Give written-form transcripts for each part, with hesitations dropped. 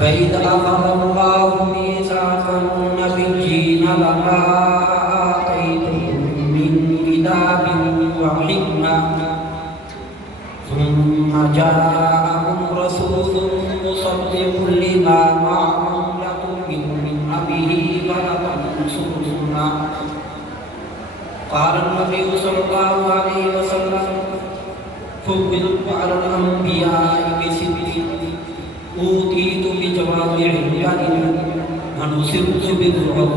وَإِذْ أَخَذَ اللَّهُ مِيثَاقَ النَّبِيِّينَ لَمَا آتَيْتُكُم مِّن كِتَابٍ وَحِكْمَةٍ ثُمَّ جَاءَكُمْ رَسُولٌ مُّصَدِّقٌ لِّمَا مَعَكُمْ لَتُؤْمِنُنَّ بِهِ وَلَتَنصُرُنَّهُ قال النبي صلى الله عليه وسلم فضلت على الأنبياء بستٍ أوتيت بجوامع الكلم ونصرت بالرعب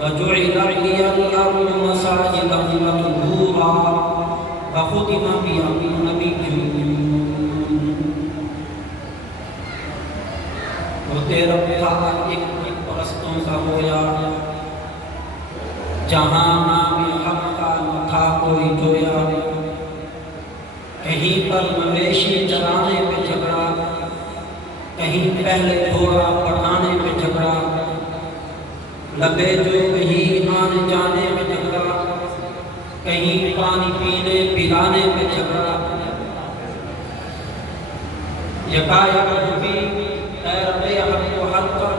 وجعل لي الأرض مساجد وطهورا وختم بي النبيون. وہ تیرا تھا ایک پرستوں کا ہویا جہاں نام حق کا نہ تھا کوئی جویا. کہیں پر مویشی چرانے پہ جھگڑا، کہیں پہلے گھوڑا پڑھانے پہ جھگڑا، لبے جو کہیں آنے جانے پہ جھگڑا، کہیں پانی پینے پلانے پہ جھگڑا. یکایک بھی غیر حق و حق پر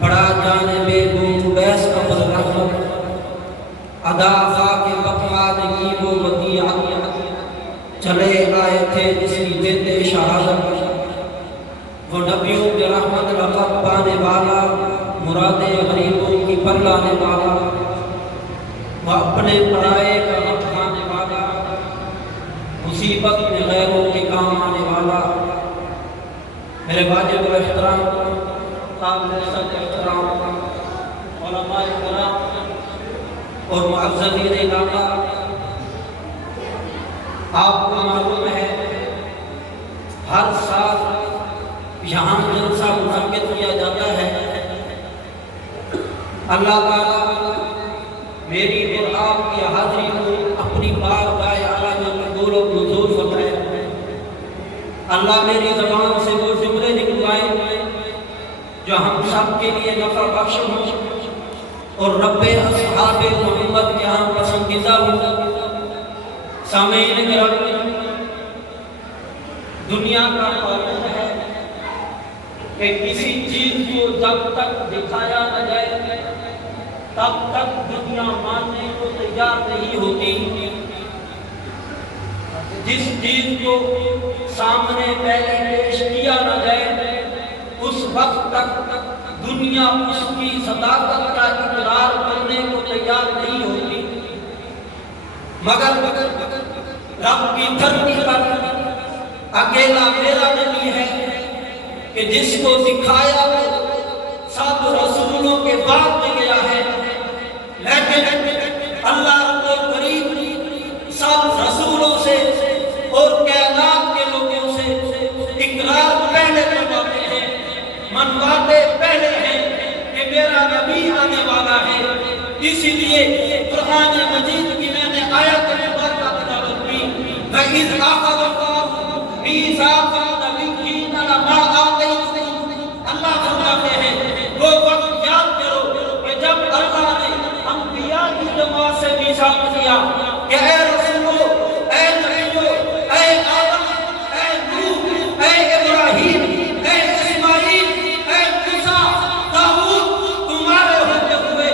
بڑا جانے بے گون بیس قبض رحمت ادا خاک بقیاد کی وہ ودیعہ چلے آئے تھے جس کی دیتے شہادت. وہ نبیوں کے رحمت لقب پانے والا، مرادیں غریبوں کی پر لانے والا، وہ اپنے پرائے کا حق کھانے والا، مصیبت میں غیروں کے کام آنے والا. میرے واجب و احترام قابل صد احترام علماء کرام اور معززین علاقہ، آپ کو معلوم ہے ہر سال یہاں جلسہ منعقد کیا جاتا ہے. اللہ تعالیٰ میری اور آپ کی حاضری کو اپنی بارگاہ اعلیٰ میں قبول و منظور فرمائے. اللہ میری زبان سے وہ جملے نکلوائے جو ہم سب کے لیے نفع بخش ہوں اور رب اصحاب محمد کے ہاں پسندیدہ ہوں. سامعین کرام، دنیا کا قانون ہے کہ کسی چیز کو جب تک دکھایا نہ جائے تب تک دنیا ماننے کو تیار نہیں ہوتی. جس چیز کو سامنے پہلے پیش کیا نہ جائے اس وقت تک دنیا اس کی صداقت کا اقرار کرنے کو تیار نہیں ہوتی. مگر رب کی دھرتی پر اکیلا میرا نبی ہے کہ جس کو دکھایا سب رسولوں کے بعد میں گیا ہے، لیکن اللہ رب الکریم سب رسولوں سے اور کائنات کے لوگوں سے اقرار پہلے کرواتے ہیں، منواتے پہلے ہیں کہ میرا نبی آنے والا ہے. اسی لیے قرآن مجید کی میں نے آیت مبارکہ تلاوت کی، وَإِذْ أَخَذَ اللَّهُ مِيثَاقَ النَّبِيِّينَ لَمَا آتَيْتُكُم. اللہ فرماتے ہیں وہ وقت یاد کرو کہ جب اللہ نے انبیاء کی جماعت سے میثاق کیا کہ اے رسولو، اے نبیو، اے آدم، اے نوح، اے ابراہیم، اے اسماعیل، اے موسیٰ، داؤد، تمہارے ہوتے ہوئے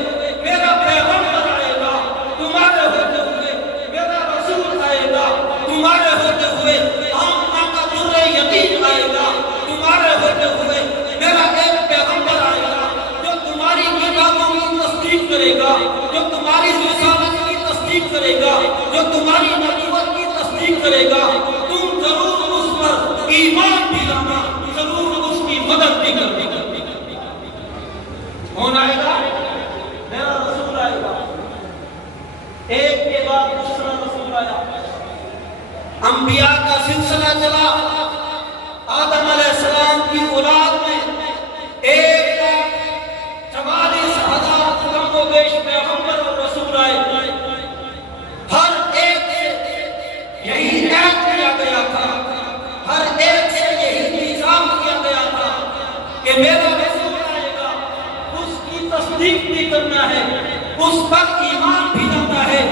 میرا پیغمبر آئے گا، تمہارے ہوتے ہوئے میرا رسول آئے گا، تمہارے ہوتے ہوئے آمنہ کا ذرہ یتیم آئے گا، تمہارے ہوتے ہوئے میرا ایک پیغمبر آئے گا جو تمہاری کتابوں کی تصدیق کرے گا، جو تمہاری رسالت کی تصدیق کرے گا، جو تمہاری نبوت کی تصدیق کرے گا. تم ضرور اس پر ایمان بھی لانا، ضرور اس کی مدد بھی کرنے گا. کون آئے گا؟ میرا رسول آئے گا. ایک کے بعد دوسرا رسول آیا، انبیاء کا سلسلہ چلا. آدم علیہ السلام کی اولاد میں 1,44,000 کم و بیش پیغمبر اور رسول آئے. ہر ایک سے یہی عہد کیا گیا تھا، ہر ایک سے یہی نظام کیا گیا تھا کہ میرا رسول آئے گا، اس کی تصدیق بھی کرنا ہے، اس پر ایمان بھی لانا ہے.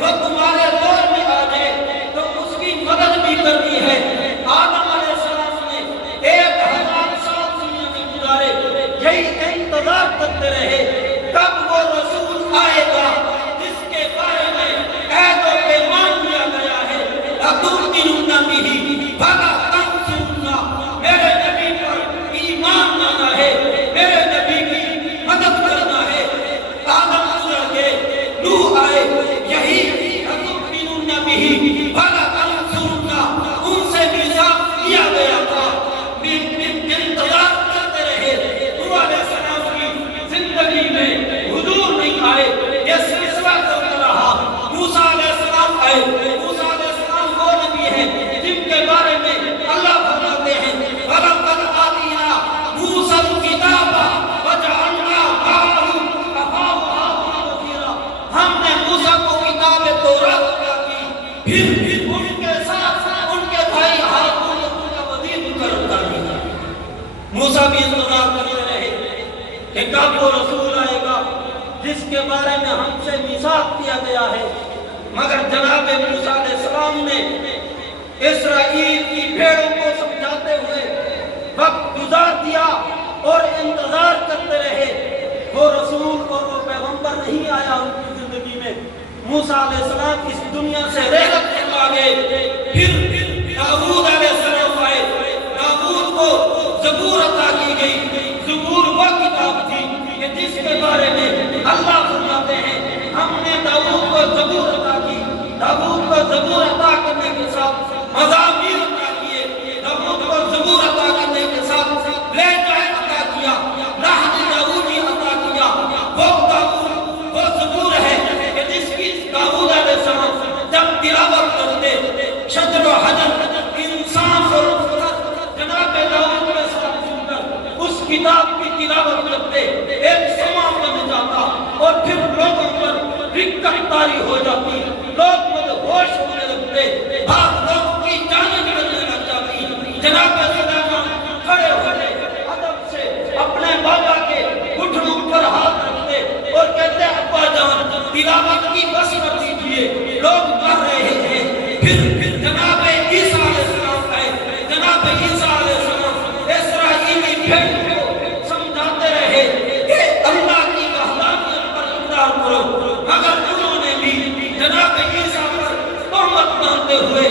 وہ تمہارے دور میں آ جائے تو اس کی مدد بھی کرنی ہے. آدم علیہ السلام نے 1,000 سال کرتے رہے کب وہ رسول آئے گا جس کے بارے میں عہد و پیمان لیا گیا ہے لَتُؤْمِنُنَّ بِهِ فَلَتَنصُرُنَّهُ میرے نبی پر ایمان لانا ہے میرے نبی کی مدد کرنا ہے آدم گزر گئے نوح آئے یہی لَتُؤْمِنُنَّ بِهِ فَلَتَنصُرُنَّهُ ان سے میثاق کیا گیا تھا انتظار کرتے رہے نوح علیہ السلام کی زندگی میں حضور نہیں آئے یہ سلسلہ چلتا رہا موسیٰ علیہ السلام آئے موسیٰ علیہ السلام وہ نبی ہیں جن کے بارے میں اللہ فرماتے ہیں وَلَقَدْ آتَيْنَا مُوسَى الْكِتَابَ وَجَعَلْنَا مَعَهُ أَخَاهُ هَارُونَ وَزِيرًا ہم نے موسیٰ کو کتاب تورات عطا کی پھر ان کے ساتھ ان کے بھائی ہارون کا وزیر مقرر کر دیا موسیٰ بھی انتظار کرتے رہے کہ کب وہ رسول آئے گا جس کے بارے میں ہم سے میثاق کیا گیا ہے مگر جناب موسیٰ علیہ السلام نے اسرائیل کی بھیڑوں کو سمجھاتے ہوئے وقت گزار دیا اور انتظار کرتے رہے وہ رسول اور وہ پیغمبر نہیں آیا ان کی زندگی میں موسیٰ علیہ السلام اس دنیا سے رحلت فرما گئے پھر داؤد علیہ السلام آئے داؤد کو زبور عطا کی گئی زبور وہ کتاب تھی کہ جس کے بارے میں اللہ فرماتے ہیں ہم نے داؤد کو زبور عطا کی داؤد کو زبور عطا کرنے کے ساتھ مزامیر عطا کیے داؤد کو زبور عطا کرنے کے ساتھ لے جائے عطا کیا لحن داؤدی عطا کیا وہ داؤد وہ زبور ہے کہ جس کی داؤد علیہ السلام جب تلاوت کرتے شجر و حجر انسان اور جناب داؤد کے ساتھ سن کر اس کتاب کی تلاوت کرتے ایک سما بن جاتا اور پھر لوگوں پر رکت طاری ہو جاتی لوگ مدہوش ہونے لگتے بعض لوگوں کی جانیں نکلنے لگ جاتی جناب سلیمان کھڑے ہوئے ادب سے اپنے بابا کے گھٹنوں پر ہاتھ رکھتے اور کہتے ابا جان تلاوت کی بس کر دیجئے لوگ کر رہے ہیں پھر جناب عیسیٰ علیہ السلام آئے جناب عیسیٰ علیہ السلام اسرائیلی بھیڑ کو سمجھاتے رہے کہ اللہ کی وحدانیت پر اقرار کرو مگر انہوں نے بھی جناب عیسیٰ پر تہمت باندھتے ہوئے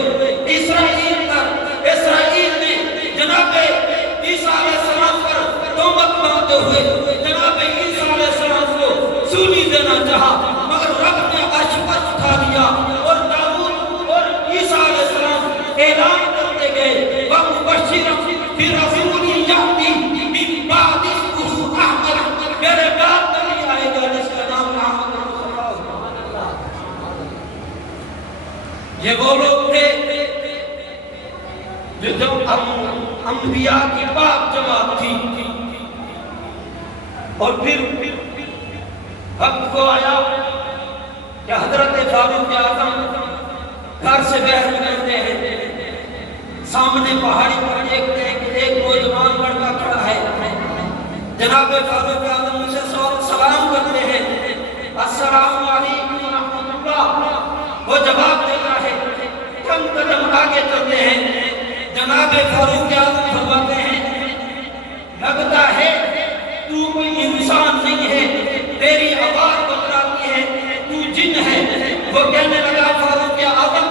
اسرائیل نے جناب عیسیٰ علیہ السلام پر تہمت باندھتے ہوئے جناب عیسیٰ علیہ السلام کو سونی دینا چاہا مگر رب نے عرش پر اٹھا دیا اور داؤد اور عیسیٰ علیہ السلام اعلان کرتے گئے وَمُبَشِّرًا بِرَسُولٍ يَأْتِي مِن بَعْدِ اسْمُهُ أَحْمَدُ میرے بعد نبی آئے گا جس کا نام احمد یہ وہ لوگ تھے جو انبیاء کی پاک جماعت تھی اور پھر وقت کو آیا کہ حضرت فاروق اعظم گھر سے باہر نکلتے ہیں سامنے پہاڑی پر ایک نوجوان لڑکا کھڑا ہے جناب فاروق اعظم اسے سلام کرتے ہیں السلام علیکم ورحمۃ اللہ وہ جواب دیتا ہے کم قدم آگے چلتے ہیں جناب فاروق اعظم فرماتے ہیں لگتا ہے تو کوئی انسان نہیں ہے تیری آواز بتلاتی ہے تو جن ہے وہ کہنے لگا فاروق اعظم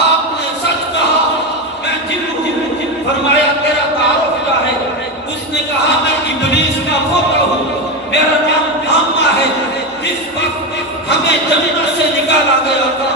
آپ نے سچ کہا میں جن ہوں فرمایا تیرا تعارف کیا ہے اس نے کہا میں ابلیس کا پوتا ہوں میرا نام حامہ ہے جس وقت ہمیں جنت سے نکالا گیا تھا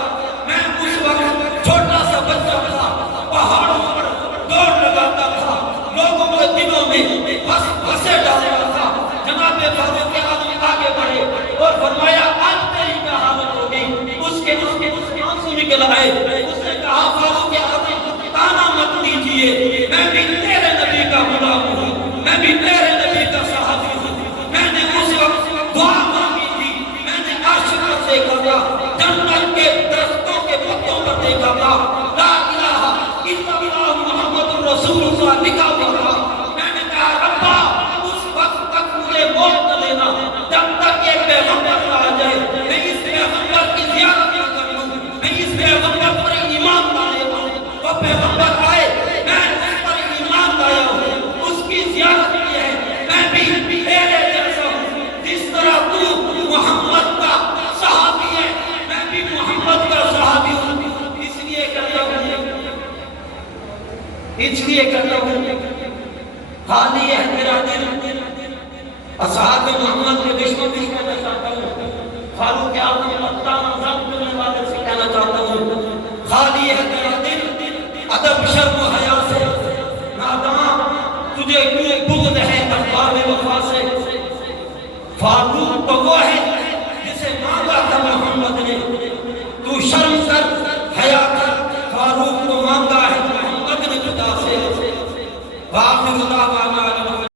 میں اس وقت چھوٹا سا بچہ تھا پہاڑوں پر دوڑ لگاتا تھا لوگوں کے دلوں میں بسے ڈالتا تھا جناب فاروق اعظم آگے بڑھے اور فرمایا آج تیری کیا حالت ہوگی اس کے آنسو نکل آئے اس نے کہا فاروق اعظم تانا مت دیجئے میں بھی تیرے نبی کا غلام ہوں میں بھی تیرے نبی کا صحابی ہوں میں نے اس وقت دعا مانگی تھی میں نے عرش پر دیکھا تھا جنت کے درختوں کے پتوں پر دیکھا تھا لا الہ الا اللہ محمد رسول اللہ لکھا ہوا تھا میں نے کہا ربا اس وقت تک مجھے موت نہ دینا جب تک یہ پیغمبر نہ آ جائے میں اس پیغمبر کی زیارت نہ کر لوں میں اس پیغمبر پر ایمان لانے ہوں وہ پیغمبر آئے میں اس پر ایمان لایا ہوں اس کی زیارت کی ہے میں بھی تیرے جیسا ہوں اس لیے کہتا ہوں خالی ہے میرا دل اصحاب محمد کے دشمن بھی کہنا چاہتا ہوں، فاروق اعظم مقتان ضبط کرنے والے سے کہنا چاہتا ہوں خالی ہے میرا دل ادب شرم و حیا سے، ناداں تجھے کیوں بغض ہے اخبار وفا سے، فاروق تو وہ ہے جسے مانگا تھا محمد نے، تو شرم کر حیا کر، فاروق کو مانگا ہے محمد نے خدا سے، واخر دعوانا